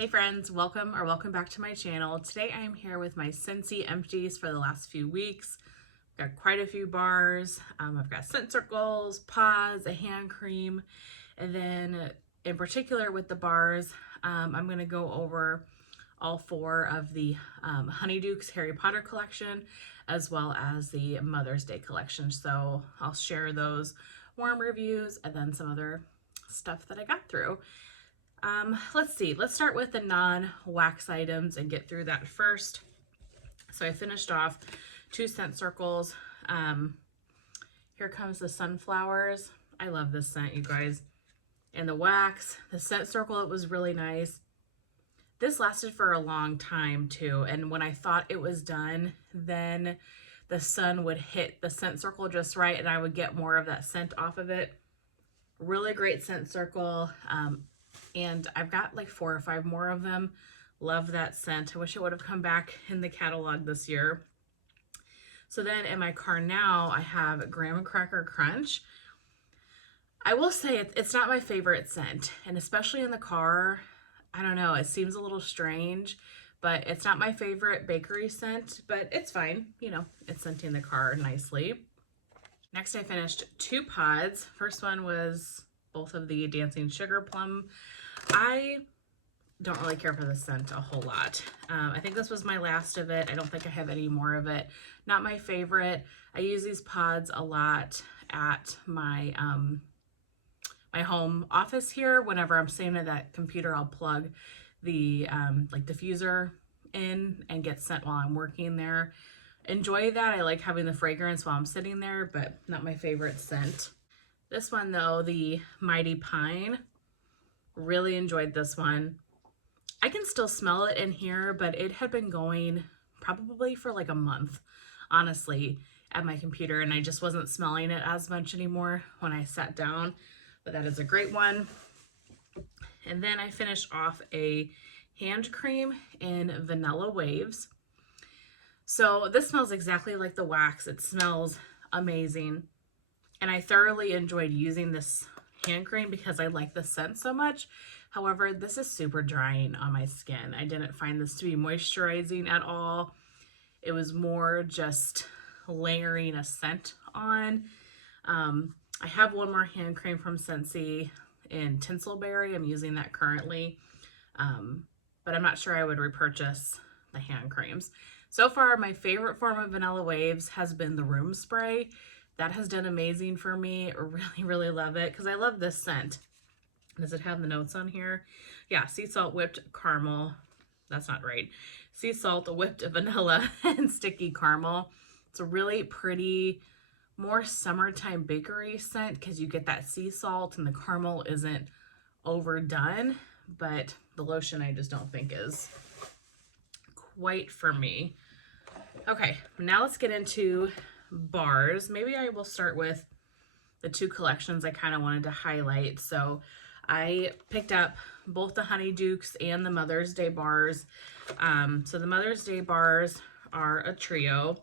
Hey friends, welcome back to my channel. Today I am here with my SCENTSY empties for the last few weeks. I've got quite a few bars. I've got scent circles, pods, a hand cream, and then in particular with the bars, I'm going to go over all four of the Honeydukes Harry Potter collection as well as the Mother's Day collection. So I'll share those warm reviews and then some other stuff that I got through. Let's see, let's start with the non-wax items and get through that first. So I finished off 2 scent circles. Here comes the sunflowers. I love this scent, you guys. And the wax, the scent circle, it was really nice. This lasted for a long time too. And when I thought it was done, then the sun would hit the scent circle just right and I would get more of that scent off of it. Really great scent circle. And I've got like 4 or 5 more of them. Love that scent. I wish it would have come back in the catalog this year. So then in my car now, I have Graham Cracker Crunch. I will say it's not my favorite scent, and especially in the car, I don't know, it seems a little strange, but it's not my favorite bakery scent, but it's fine. You know, it's scenting the car nicely. Next, I finished 2 pods. First one was both of the Dancing Sugar Plum. I don't really care for the scent a whole lot. I think this was my last of it. I don't think I have any more of it. Not my favorite. I use these pods a lot at my my home office here. Whenever I'm sitting at that computer, I'll plug the like diffuser in and get scent while I'm working there. Enjoy that. I like having the fragrance while I'm sitting there, but not my favorite scent. This one though, the Mighty Pine, really enjoyed this one. I can still smell it in here, but it had been going probably for like a month, honestly, at my computer, and I just wasn't smelling it as much anymore when I sat down, but that is a great one. And then I finished off a hand cream in Vanilla Waves. So this smells exactly like the wax. It smells amazing. And I thoroughly enjoyed using this hand cream because I like the scent so much. However, this is super drying on my skin. I didn't find this to be moisturizing at all. It was more just layering a scent on. I have one more hand cream from SCENTSY in Tinselberry. I'm using that currently. But I'm not sure I would repurchase the hand creams. So far, my favorite form of Vanilla Waves has been the room spray. That has done amazing for me. I really love it because I love this scent. Does it have the notes on here? Yeah, sea salt, whipped caramel. That's not right. Sea salt, whipped vanilla, and sticky caramel. It's a really pretty, more summertime bakery scent because you get that sea salt and the caramel isn't overdone, but the lotion I just don't think is quite for me. Okay, now let's get into bars. Maybe I will start with the 2 collections I kind of wanted to highlight. So I picked up both the Honeydukes and the Mother's Day bars. So the Mother's Day bars are a trio: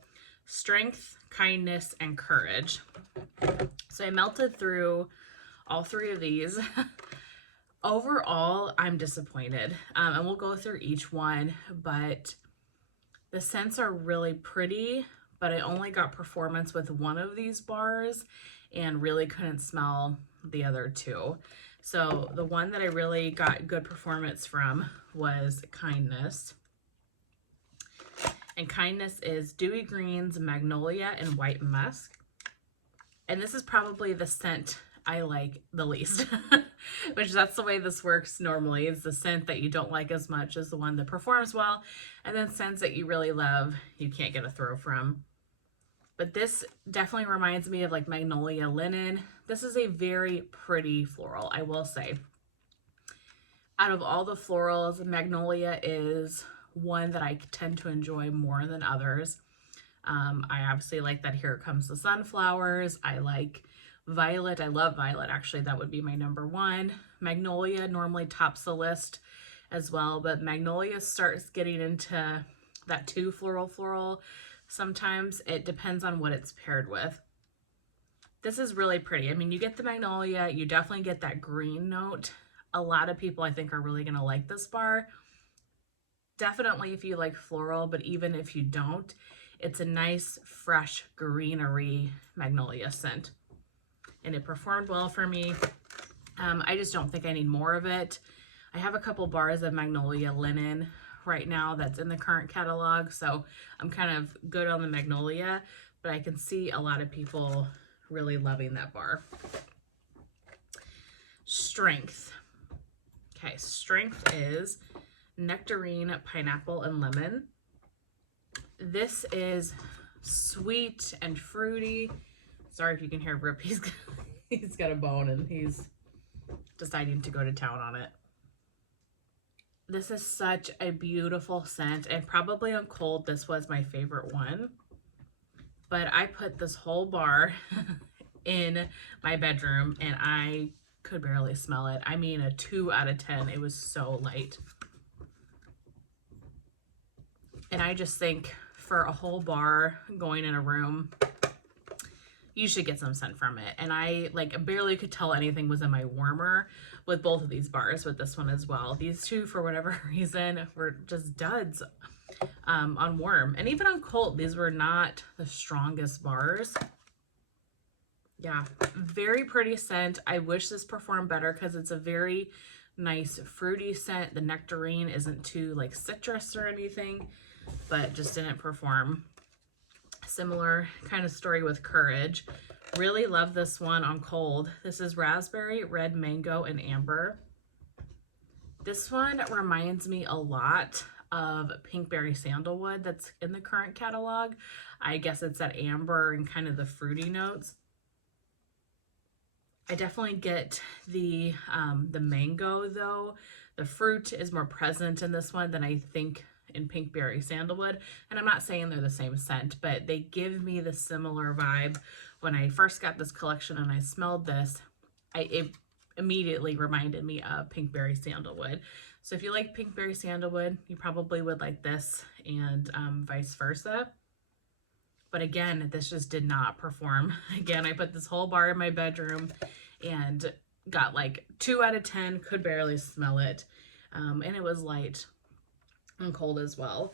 Strength, Kindness, and Courage. So I melted through all 3 of these. Overall, I'm disappointed. And we'll go through each one, but the scents are really pretty, but I only got performance with one of these bars and really couldn't smell the other 2. So the one that I really got good performance from was Kindness. And Kindness is Dewy Greens, Magnolia, and White Musk. And this is probably the scent I like the least, which that's the way this works normally. It's the scent that you don't like as much as the one that performs well, and then scents that you really love, you can't get a throw from. But this definitely reminds me of like Magnolia Linen. This is a very pretty floral, I will say. Out of all the florals, Magnolia is one that I tend to enjoy more than others. I obviously like that Here Comes the Sunflowers. I like Violet. I love Violet, actually. That would be my number 1. Magnolia normally tops the list as well, but Magnolia starts getting into that too floral. Sometimes it depends on what it's paired with. This is really pretty. I mean, you get the Magnolia, you definitely get that green note, a lot of people I think are really going to like this bar. Definitely if you like floral, but even if you don't, it's a nice, fresh, greenery magnolia scent. And it performed well for me. I just don't think I need more of it. I have a couple bars of magnolia linen right now that's in the current catalog, so I'm kind of good on the magnolia, but I can see a lot of people really loving that bar. Strength. Okay, strength is nectarine, pineapple, and lemon. This is sweet and fruity. Sorry if you can hear Rip. He's got a bone and he's deciding to go to town on it. This is such a beautiful scent, and probably on cold this was my favorite one. But I put this whole bar in my bedroom and I could barely smell it. I mean, a 2 out of 10. It was so light. And I just think for a whole bar going in a room, you should get some scent from it. And I like barely could tell anything was in my warmer with both of these bars, with this one as well. These two, for whatever reason, were just duds on warm. And even on cold, these were not the strongest bars. Yeah, very pretty scent. I wish this performed better because it's a very nice fruity scent. The nectarine isn't too like citrus or anything, but just didn't perform. Similar kind of story with Courage. Really love this one on cold. This is raspberry, red mango, and amber. This one reminds me a lot of Pinkberry Sandalwood that's in the current catalog. I guess it's that amber and kind of the fruity notes. I definitely get the mango though. The fruit is more present in this one than I think in Pinkberry Sandalwood. And I'm not saying they're the same scent, but they give me the similar vibe. When I first got this collection and I smelled this, it immediately reminded me of Pinkberry Sandalwood. So if you like Pinkberry Sandalwood, you probably would like this, and vice versa. But again, this just did not perform. Again, I put this whole bar in my bedroom and got like 2 out of 10, could barely smell it. And it was light and cold as well.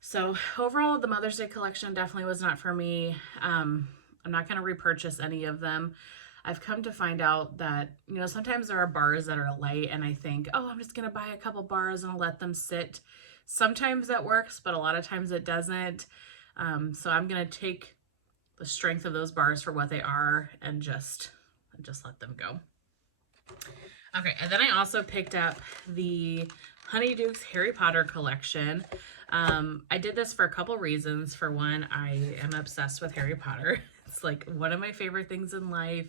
So overall, the Mother's Day collection definitely was not for me. I'm not going to repurchase any of them. I've come to find out that, you know, sometimes there are bars that are light and I think, oh, I'm just going to buy a couple bars and I'll let them sit. Sometimes that works, but a lot of times it doesn't. So I'm going to take the strength of those bars for what they are and just let them go. Okay, and then I also picked up the Honeydukes Harry Potter collection. I did this for a couple reasons. For one, I am obsessed with Harry Potter. It's like one of my favorite things in life.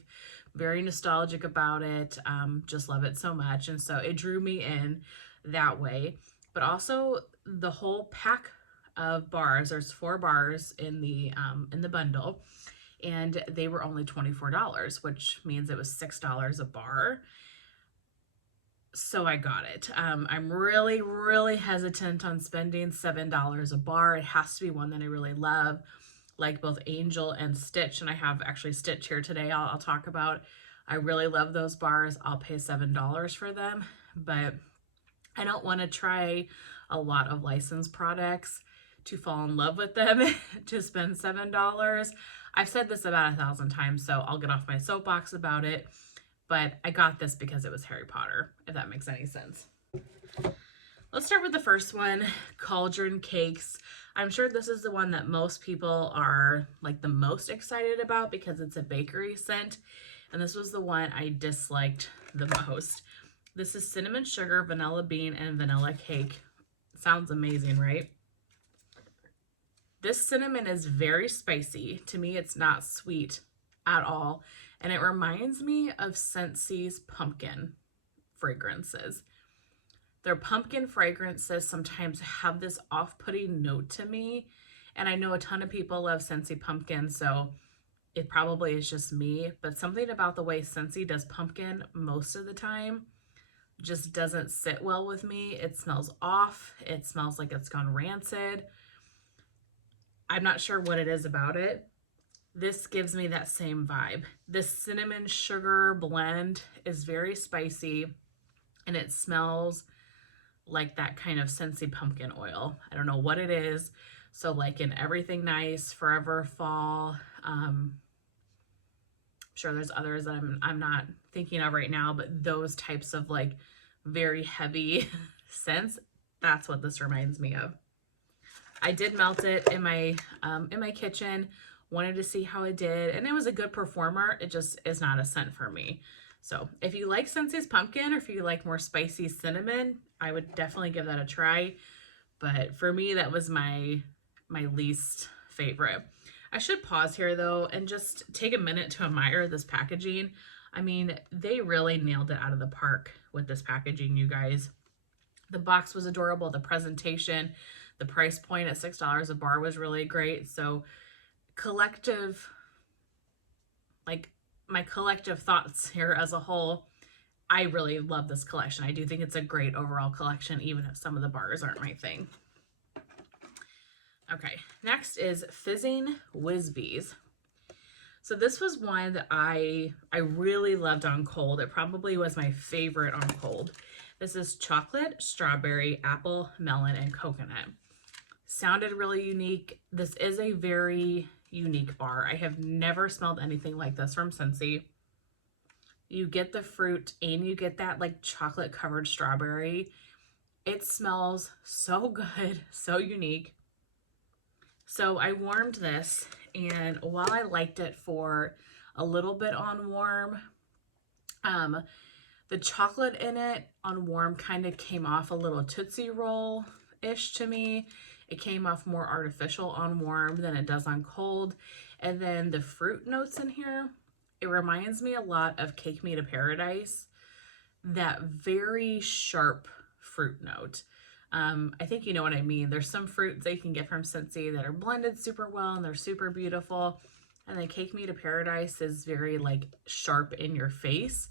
Very nostalgic about it. Just love it so much. And so it drew me in that way. But also the whole pack of bars. There's 4 bars in the bundle. And they were only $24, which means it was $6 a bar. So I got it. I'm really, really hesitant on spending $7 a bar. It has to be one that I really love, like both Angel and Stitch. And I have actually Stitch here today I'll talk about. I really love those bars. I'll pay $7 for them, but I don't want to try a lot of licensed products to fall in love with them to spend $7. I've said this about 1,000 times, so I'll get off my soapbox about it. But I got this because it was Harry Potter, if that makes any sense. Let's start with the first one, Cauldron Cakes. I'm sure this is the one that most people are like the most excited about because it's a bakery scent. And this was the one I disliked the most. This is cinnamon sugar, vanilla bean, and vanilla cake. Sounds amazing, right? This cinnamon is very spicy. To me, it's not sweet at all. And it reminds me of SCENTSY's pumpkin fragrances. Their pumpkin fragrances sometimes have this off-putting note to me. And I know a ton of people love SCENTSY pumpkin, so it probably is just me. But something about the way SCENTSY does pumpkin most of the time just doesn't sit well with me. It smells off. It smells like it's gone rancid. I'm not sure what it is about it. This gives me that same vibe. This cinnamon sugar blend is very spicy. and it smells like that kind of Scentsy pumpkin oil. I don't know what it is. So like in Everything Nice, Forever Fall, I'm sure there's others that I'm not thinking of right now, but those types of like very heavy scents, that's what this reminds me of. I did melt it in my kitchen, wanted to see how it did, and it was a good performer. It just is not a scent for me. So if you like Scentsy's pumpkin, or if you like more spicy cinnamon, I would definitely give that a try. But for me, that was my least favorite. I should pause here though and just take a minute to admire this packaging. I mean, they really nailed it out of the park with this packaging, you guys. The box was adorable, the presentation, the price point at $6 a bar was really great. So collective, like my collective thoughts here as a whole, I really love this collection. I do think it's a great overall collection, even if some of the bars aren't my thing. Okay, next is Fizzing Whiz-Bees. So this was one that I really loved on cold. It probably was my favorite on cold. This is chocolate, strawberry, apple, melon, and coconut. Sounded really unique. This is a very unique bar. I have never smelled anything like this from Scentsy. You get the fruit and you get that like chocolate covered strawberry. It smells so good, so unique. So I warmed this, and while I liked it for a little bit on warm, the chocolate in it on warm kind of came off a little Tootsie Roll-ish to me. It came off more artificial on warm than it does on cold. And then the fruit notes in here, it reminds me a lot of Cake Me to Paradise, that very sharp fruit note. I think you know what I mean. There's some fruits that you can get from Scentsy that are blended super well and they're super beautiful. And then Cake Me to Paradise is very like sharp in your face.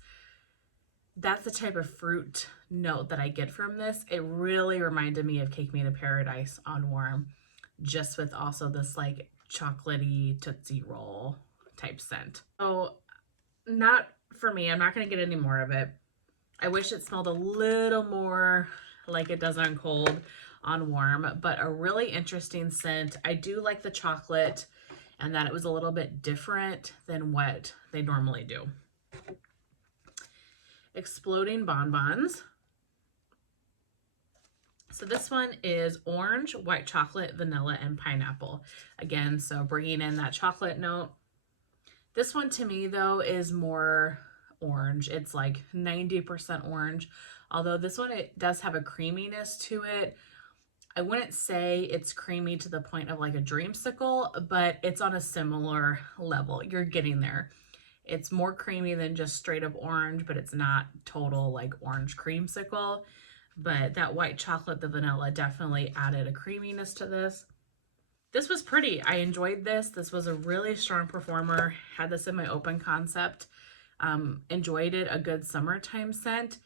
That's the type of fruit note that I get from this. It really reminded me of Cake Me to Paradise on warm, just with also this like chocolatey Tootsie Roll type scent. So not for me. I'm not going to get any more of it. I wish it smelled a little more like it does on cold on warm, but a really interesting scent. I do like the chocolate and that it was a little bit different than what they normally do. Exploding Bonbons. So this one is orange, white chocolate, vanilla, and pineapple. Again, so bringing in that chocolate note. This one to me though is more orange. It's like 90% orange. Although this one, it does have a creaminess to it. I wouldn't say it's creamy to the point of like a dreamsicle, but it's on a similar level. You're getting there. It's more creamy than just straight up orange, but it's not total like orange creamsicle. But that white chocolate, the vanilla, definitely added a creaminess to this. This was pretty. I enjoyed this. This was a really strong performer. Had this in my open concept. Enjoyed it. A good summertime scent.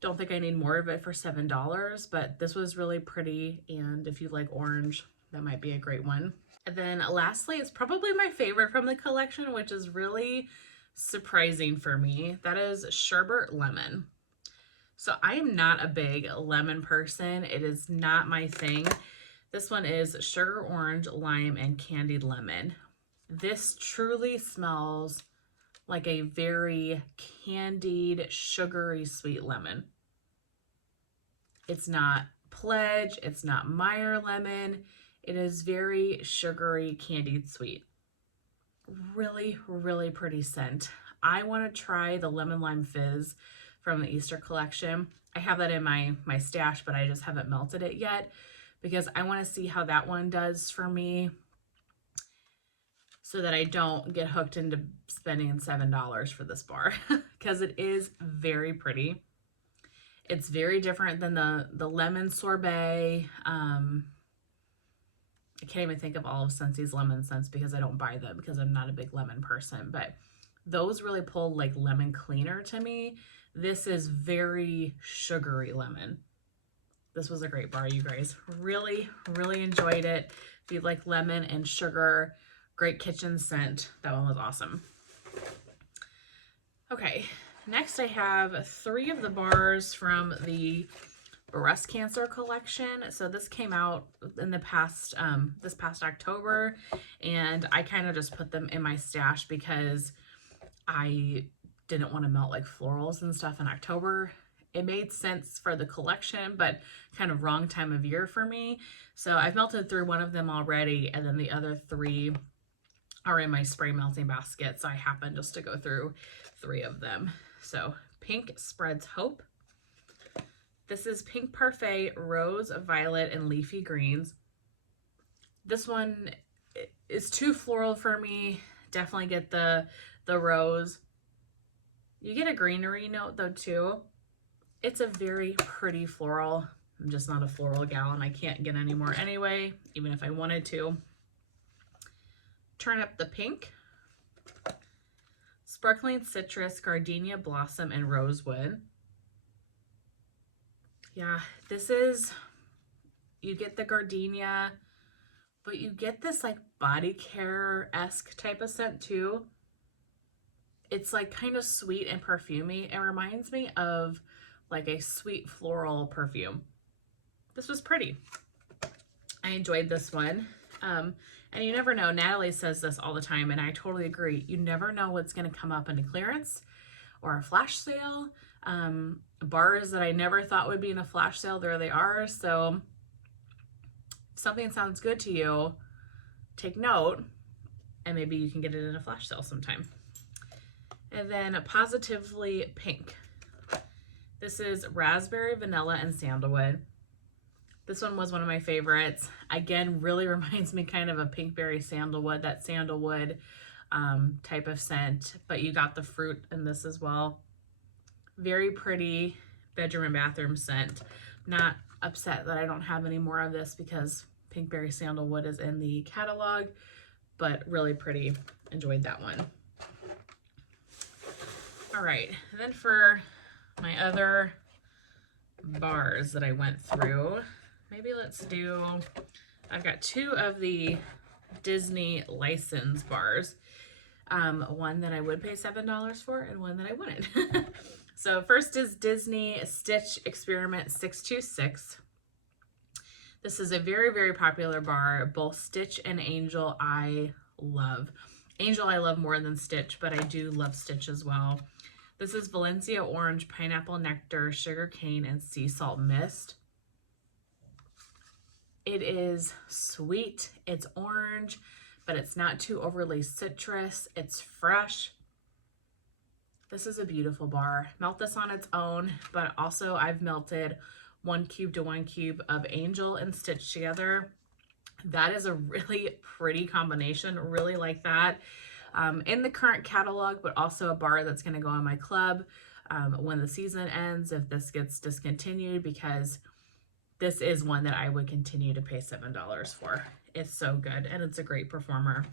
Don't think I need more of it for $7, but this was really pretty. And if you like orange, that might be a great one. And then lastly, it's probably my favorite from the collection, which is really surprising for me. That is Sherbet Lemon. So I am not a big lemon person. It is not my thing. This one is sugar orange, lime, and candied lemon. This truly smells like a very candied, sugary, sweet lemon. It's not Pledge, it's not Meyer lemon. It is very sugary, candied sweet. Really, really pretty scent. I want to try the Lemon Lime Fizz from the Easter collection. I have that in my stash, but I just haven't melted it yet because I want to see how that one does for me so that I don't get hooked into spending $7 for this bar because it is very pretty. It's very different than the lemon sorbet. I can't even think of all of Scentsy's lemon scents because I don't buy them because I'm not a big lemon person, but those really pull like lemon cleaner to me. This is very sugary lemon. This was a great bar, you guys. Really, really enjoyed it. If you like lemon and sugar, great kitchen scent. That one was awesome. Okay, Next I have 3 of the bars from the breast cancer collection. So this came out in the past, this past October, and I kind of just put them in my stash because I didn't want to melt like florals and stuff in October. It made sense for the collection, but kind of wrong time of year for me. So I've melted through one of them already, and then the other 3 are in my spray melting basket. So I happen just to go through 3 of them. So Pink Spreads Hope. This is Pink Parfait, Rose, Violet, and Leafy Greens. This one is too floral for me. Definitely get the rose. You get a greenery note though too. It's a very pretty floral. I'm just not a floral gal and I can't get any more anyway, even if I wanted to. Turn Up the Pink. Sparkling Citrus, Gardenia Blossom, and Rosewood. Yeah, this is, you get the gardenia, but you get this like body care-esque type of scent too. It's like kind of sweet and perfumey. It reminds me of like a sweet floral perfume. This was pretty. I enjoyed this one. And you never know, Natalie says this all the time, and I totally agree. You never know what's going to come up in a clearance or a flash sale. Bars that I never thought would be in a flash sale, there they are. So if something sounds good to you, take note, and maybe you can get it in a flash sale sometime. And then Positively Pink. This is Raspberry, Vanilla, and Sandalwood. This one was one of my favorites. Again, really reminds me kind of a pinkberry sandalwood, that sandalwood type of scent, but you got the fruit in this as well. Very pretty bedroom and bathroom scent. Not upset that I don't have any more of this because pinkberry sandalwood is in the catalog, but really pretty. Enjoyed that one. All right, and then for my other bars that I went through, maybe let's do, I've got 2 of the Disney license bars. One that I would pay $7 for and one that I wouldn't. So first is Disney Stitch Experiment 626. This is a very, very popular bar. Both Stitch and Angel I love. Angel I love more than Stitch, but I do love Stitch as well. This is Valencia Orange, Pineapple Nectar, Sugar Cane, and Sea Salt Mist. It is sweet. It's orange, but it's not too overly citrus. It's fresh. This is a beautiful bar. Melt this on its own, but also I've melted 1 cube to 1 cube of Angel and Stitch together. That is a really pretty combination. Really like that. In the current catalog, but also a bar that's going to go in my club when the season ends, if this gets discontinued, because this is one that I would continue to pay $7 for. It's so good, and it's a great performer.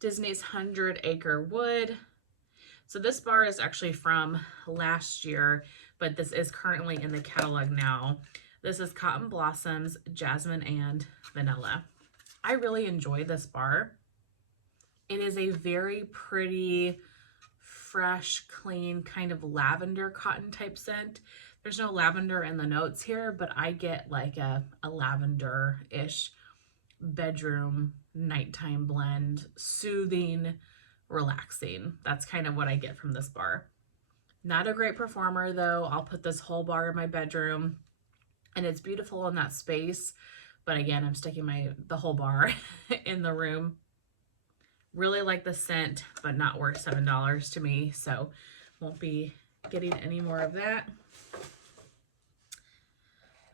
Disney's 100 Acre Wood. So this bar is actually from last year, but this is currently in the catalog now. This is Cotton Blossoms, Jasmine, and Vanilla. I really enjoy this bar. It is a very pretty, fresh, clean, kind of lavender cotton type scent. There's no lavender in the notes here, but I get like a lavender-ish bedroom nighttime blend, soothing, relaxing. That's kind of what I get from this bar. Not a great performer though. I'll put this whole bar in my bedroom and it's beautiful in that space. But again, I'm sticking the whole bar in the room. Really like the scent, but not worth $7 to me. So won't be getting any more of that.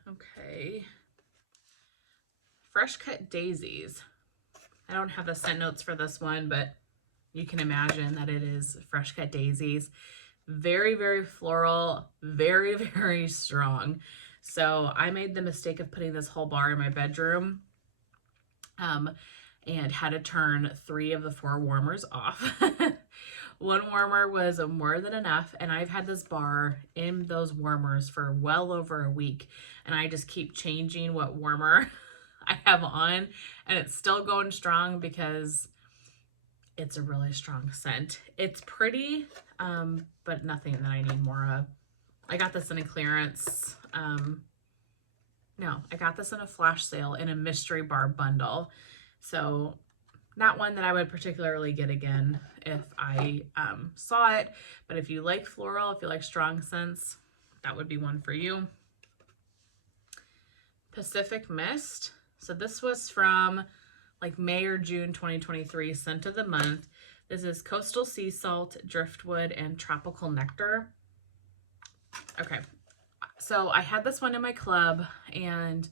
Okay. Fresh Cut Daisies. I don't have the scent notes for this one, but you can imagine that it is Fresh Cut Daisies. Very, very floral, very, very strong. So I made the mistake of putting this whole bar in my bedroom and had to turn 3 of the 4 warmers off. 1 warmer was more than enough, and I've had this bar in those warmers for well over a week, and I just keep changing what warmer I have on, and it's still going strong because it's a really strong scent. It's pretty, but nothing that I need more of. I got this in a clearance. No, I got this in a flash sale in a mystery bar bundle. So not one that I would particularly get again if I saw it. But if you like floral, if you like strong scents, that would be one for you. Pacific Mist. So this was from like May or June 2023, scent of the month. This is Coastal Sea Salt, Driftwood, and Tropical Nectar. Okay, so I had this one in my club, and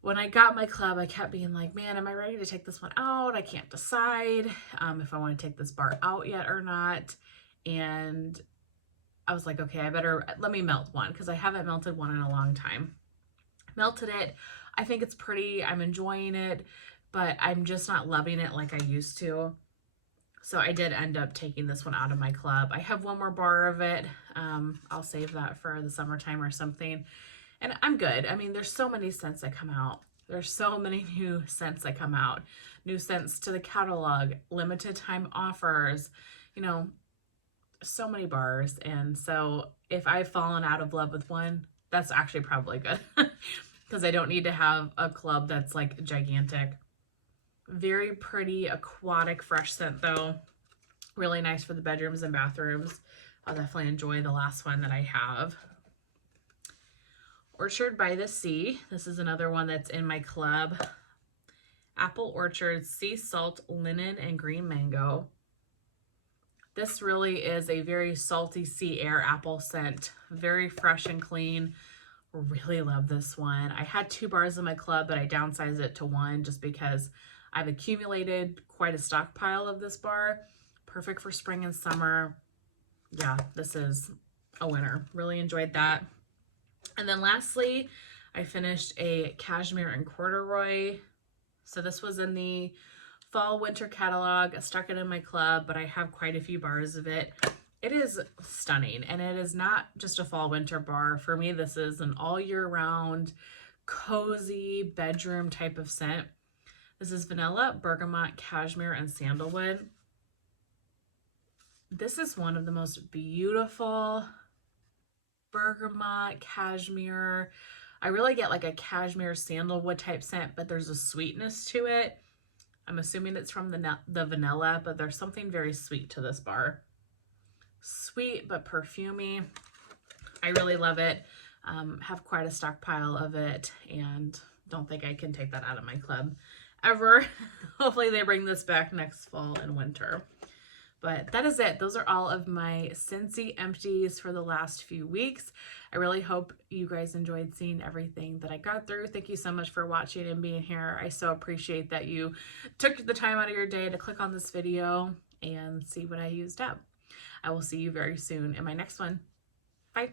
when I got my club, I kept being like, man, am I ready to take this one out? I can't decide if I want to take this bar out yet or not. And I was like, okay, let me melt one, because I haven't melted one in a long time. Melted it. I think it's pretty. I'm enjoying it, but I'm just not loving it like I used to. So I did end up taking this one out of my club. I have one more bar of it. I'll save that for the summertime or something. And I'm good. I mean, there's so many scents that come out. There's so many new scents that come out. New scents to the catalog, limited time offers, you know, so many bars. And so if I've fallen out of love with one, that's actually probably good, because I don't need to have a club that's like gigantic. Very pretty aquatic fresh scent though. Really nice for the bedrooms and bathrooms. I'll definitely enjoy the last one that I have. Orchard by the Sea. This is another one that's in my club. Apple Orchard, Sea Salt, Linen, and Green Mango. This really is a very salty sea air apple scent. Very fresh and clean. Really love this one. I had 2 bars in my club, but I downsized it to 1 just because I've accumulated quite a stockpile of this bar. Perfect for spring and summer. Yeah, this is a winner. Really enjoyed that. And then lastly, I finished a Cashmere and Corduroy. So this was in the fall winter catalog. I stuck it in my club, but I have quite a few bars of it. It is stunning, and it is not just a fall winter bar. For me, this is an all year round, cozy bedroom type of scent. This is vanilla, bergamot, cashmere, and sandalwood. This is one of the most beautiful bergamot, cashmere. I really get like a cashmere sandalwood type scent, but there's a sweetness to it. I'm assuming it's from the vanilla, but there's something very sweet to this bar. Sweet but perfumey. I really love it. Have quite a stockpile of it, and don't think I can take that out of my club ever. Hopefully they bring this back next fall and winter. But that is it. Those are all of my Scentsy empties for the last few weeks. I really hope you guys enjoyed seeing everything that I got through. Thank you so much for watching and being here. I so appreciate that you took the time out of your day to click on this video and see what I used up. I will see you very soon in my next one. Bye.